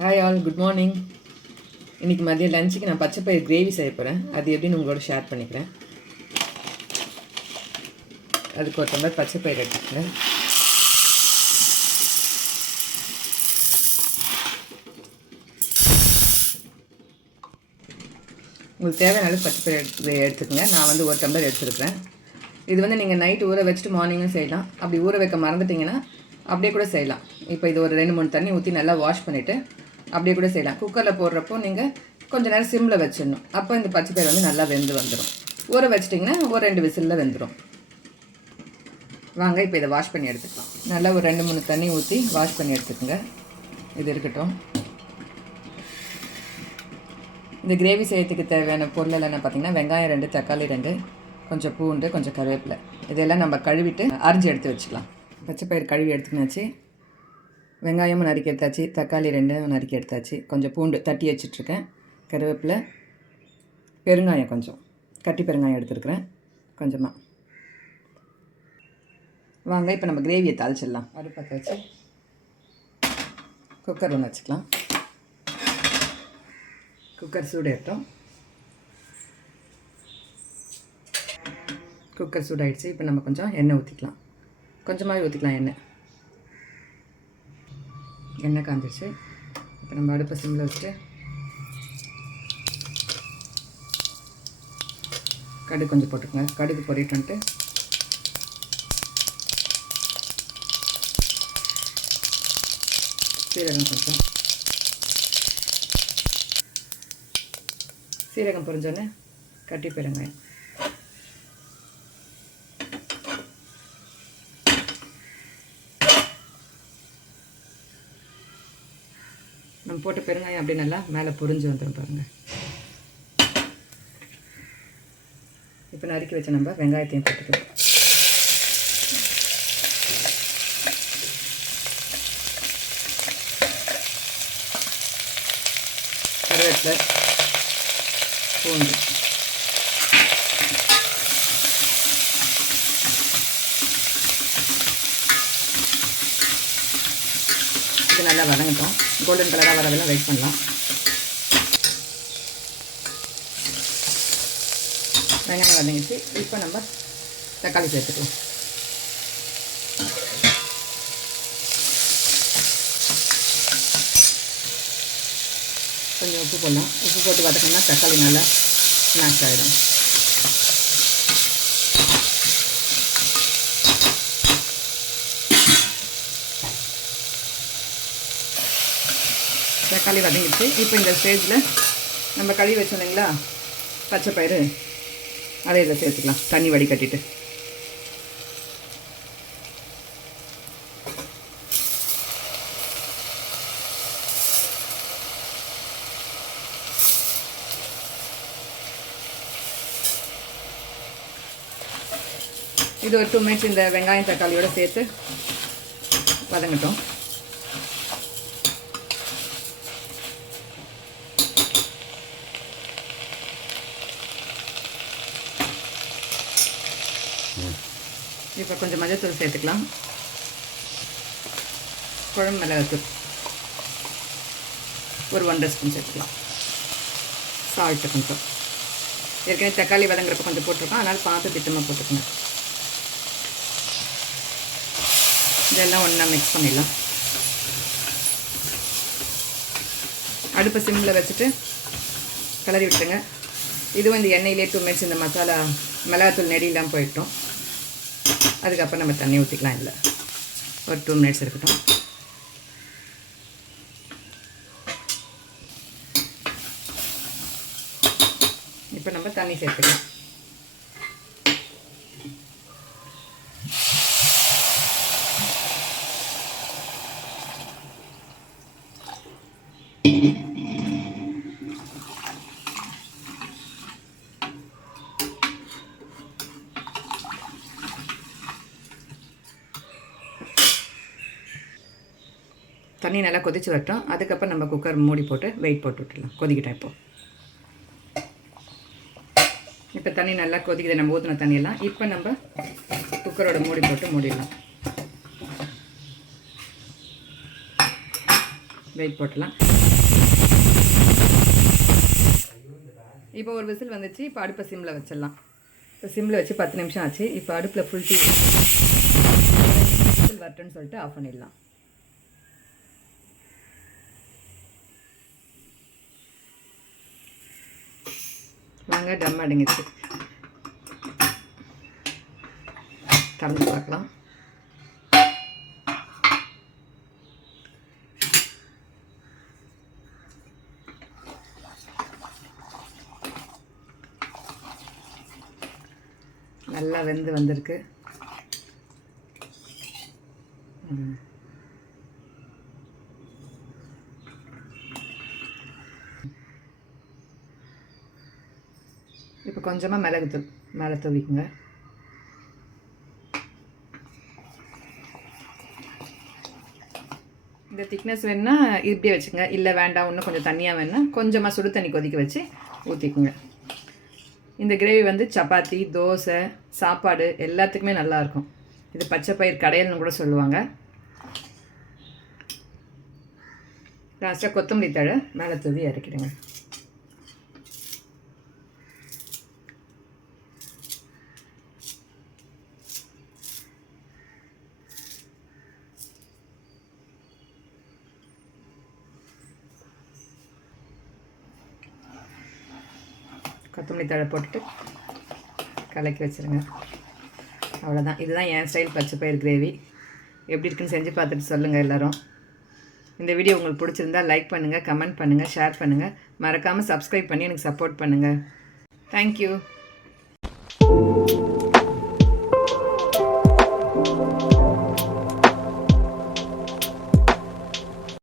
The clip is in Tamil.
Hi all, good morning. இன்றைக்கி மதியம் லஞ்சுக்கு நான் பச்சை பயிர் கிரேவி செய்ய போகிறேன். அது எப்படின்னு உங்களோட ஷேர் பண்ணிக்கிறேன். அதுக்கு ஒரு டம்ளர் பச்சை பயிர் எடுத்துக்கிறேன். உங்களுக்கு தேவையான அளவு பச்சை பயிர் எடுத்துக்கோங்க. நான் வந்து ஒரு டம்ளர் எடுத்துருக்கிறேன். இது வந்து நீங்கள் நைட்டு ஊற வச்சுட்டு மார்னிங்கும் செய்யலாம். அப்படி ஊற வைக்க மறந்துட்டிங்கன்னா அப்படியே கூட செய்யலாம். இப்போ இது ஒரு 2-3 தண்ணி ஊற்றி நல்லா வாஷ் பண்ணிவிட்டு அப்படியே கூட செய்யலாம். குக்கரில் போடுறப்போ நீங்கள் கொஞ்சம் நேரம் சிம்மில் வச்சிடணும். அப்போ இந்த பச்சை பயிர் வந்து நல்லா வெந்து வந்துடும். ஊற வச்சிட்டிங்கன்னா ஒரு 2 விசிலில் வெந்துடும். வாங்க இப்போ இதை வாஷ் பண்ணி எடுத்துக்கலாம். நல்லா ஒரு 2-3 தண்ணி ஊற்றி வாஷ் பண்ணி எடுத்துக்கோங்க. இது இருக்கட்டும். இந்த கிரேவி செய்யறதுக்கு தேவையான பொருள் எல்லாம் பார்த்திங்கன்னா வெங்காயம் 2, தக்காளி 2, கொஞ்சம் பூண்டு, கொஞ்சம் கருவேப்பிலை. இதெல்லாம் நம்ம கழுவிட்டு அரிஞ்சு எடுத்து வச்சுக்கலாம். பச்சை பயிர் கழுவி எடுத்துக்கினாச்சு. வெங்காயமும் நறுக்கி எடுத்தாச்சு, தக்காளி 2 நறுக்கி எடுத்தாச்சு, கொஞ்சம் பூண்டு தட்டி வச்சிட்ருக்கேன், கருவேப்பிலை, பெருங்காயம், கொஞ்சம் கட்டி பெருங்காயம் எடுத்துருக்குறேன் கொஞ்சமாக. வாங்க இப்போ நம்ம கிரேவியை தாளிச்சிடலாம். அடுப்பத்தை வச்சு குக்கர் ஒன்று வச்சுக்கலாம். குக்கர் சூடு ஏற்றோம். குக்கர் சூடாகிடுச்சு. இப்போ நம்ம கொஞ்சம் எண்ணெய் ஊற்றிக்கலாம். கொஞ்சமாகவே ஊற்றிக்கலாம். எண்ணெய் காஞ்சிச்சு. இப்போ நம்ம அடுப்பை சிம்மில் வச்சுட்டு கடுகு கொஞ்சம் போட்டுக்கோங்க. கடுகு பொரிட்டுன்ட்டு சீரகம் பொரிஞ்சோன்னே கட்டி பெருங்காயம். நம்ம போட்ட பெருங்காயம் அப்படியே நல்லா மேலே பொரிஞ்சு வந்துடும் பாருங்கள். இப்போ நறுக்கி வச்ச நம்ம வெங்காயத்தையும் போட்டுக்கலாம். கருவேப்பிலை, பூண்டு, இது நல்லா வதங்கட்டும். கோல்டன் கலராக வரதெல்லாம் வெயிட் பண்ணலாம். வெங்காயம் வதங்கிச்சு. இப்போ நம்ம தக்காளி சேர்த்துக்கலாம். கொஞ்சம் உப்பு போடலாம். உப்பு போட்டு வதக்கணும்னா தக்காளி நல்லா ஸ்மாஷ் ஆகிடும். தக்காளி வதங்கிடுச்சு. இப்போ இந்த ஸ்டேஜில் நம்ம கழுவி வச்சோம் இல்லைங்களா பச்சை பயிறு, அதை இதில் சேர்த்துக்கலாம். தண்ணி வடிகட்டிட்டு இது ஒரு 2 மினிட்ஸ் இந்த வெங்காயம் தக்காளியோடு சேர்த்து வதங்கட்டும். இப்போ கொஞ்சம் மஞ்சள்தூள் சேர்த்துக்கலாம். குழம்பு மிளகாத்தூள் ஒரு 1.5 ஸ்பூன் சேர்த்துக்கலாம். சால்ட்டு கொஞ்சம், ஏற்கனவே தக்காளி வதங்குறப்ப கொஞ்சம் போட்டிருக்கோம், அதனால் பார்த்து திட்டமாக போட்டுக்கோங்க. இதெல்லாம் ஒன்றா மிக்ஸ் பண்ணிடலாம். அடுப்பை சிம்மில் வச்சுட்டு கிளறி விட்டுருங்க. இதுவும் இந்த எண்ணெயிலே 2 மினிட்ஸ் இந்த மசாலா மிளகாத்தூள் நெடியெல்லாம் போயிட்டோம். அதுக்கப்புறம் நம்ம தண்ணி ஊற்றிக்கலாம். இல்லை ஒரு 2 மினிட்ஸ் இருக்கட்டும். இப்போ நம்ம தண்ணி சேர்த்துக்கலாம். தண்ணி நல்லா கொதிச்சு வரட்டும். அதுக்கப்புறம் நம்ம குக்கர் மூடி போட்டு வெயிட் போட்டு விட்டுடலாம். கொதிக்கிட்டோம். இப்போ தண்ணி நல்லா கொதிக்குது. நம்ம ஊற்றின தண்ணியெல்லாம் இப்போ நம்ம குக்கரோட மூடி போட்டு மூடிடலாம். வெயிட் போட்டுடலாம். இப்போ ஒரு விசில் வந்துச்சு. இப்போ அடுப்பை சிம்மில் வச்சிடலாம். இப்போ சிம்மில் வச்சு 10 நிமிஷம் ஆச்சு. இப்போ அடுப்பில் ஃபுல் டீ விசில் வரட்டுன்னு சொல்லிட்டு ஆஃப் பண்ணிடலாம். வாங்க, டம் அடங்கிச்சு. திறந்து பார்க்கலாம். நல்லா வெந்து வந்திருக்கு. இப்போ கொஞ்சமாக மிளகுத்தூள் மேலே தூவிக்குங்க. இந்த திக்னஸ் வேணுன்னா இப்படியே வச்சுங்க. இல்லை வேண்டாம், இன்னும் கொஞ்சம் தண்ணியாக வேணுன்னா கொஞ்சமாக சுடு தண்ணி கொதிக்க வச்சு ஊற்றிக்குங்க. இந்த கிரேவி வந்து சப்பாத்தி, தோசை, சாப்பாடு எல்லாத்துக்குமே நல்லாயிருக்கும். இது பச்சை பயிர் கடையல்னு கூட சொல்லுவாங்க. லாஸ்ட்டாக கொத்தமல்லி தழை மேலே தூவி இறக்கிடுங்க. கொத்தமல்லி தழை போட்டுட்டு கலக்கி வச்சுருங்க. அவ்வளோதான். இதுதான் என் ஸ்டைல் பச்சை பயிர் கிரேவி. எப்படி இருக்குன்னு செஞ்சு பார்த்துட்டு சொல்லுங்கள் எல்லோரும். இந்த வீடியோ உங்களுக்கு பிடிச்சிருந்தா லைக் பண்ணுங்கள், கமெண்ட் பண்ணுங்கள், ஷேர் பண்ணுங்கள். மறக்காமல் சப்ஸ்கிரைப் பண்ணி எனக்கு சப்போர்ட் பண்ணுங்கள். தேங்க்யூ.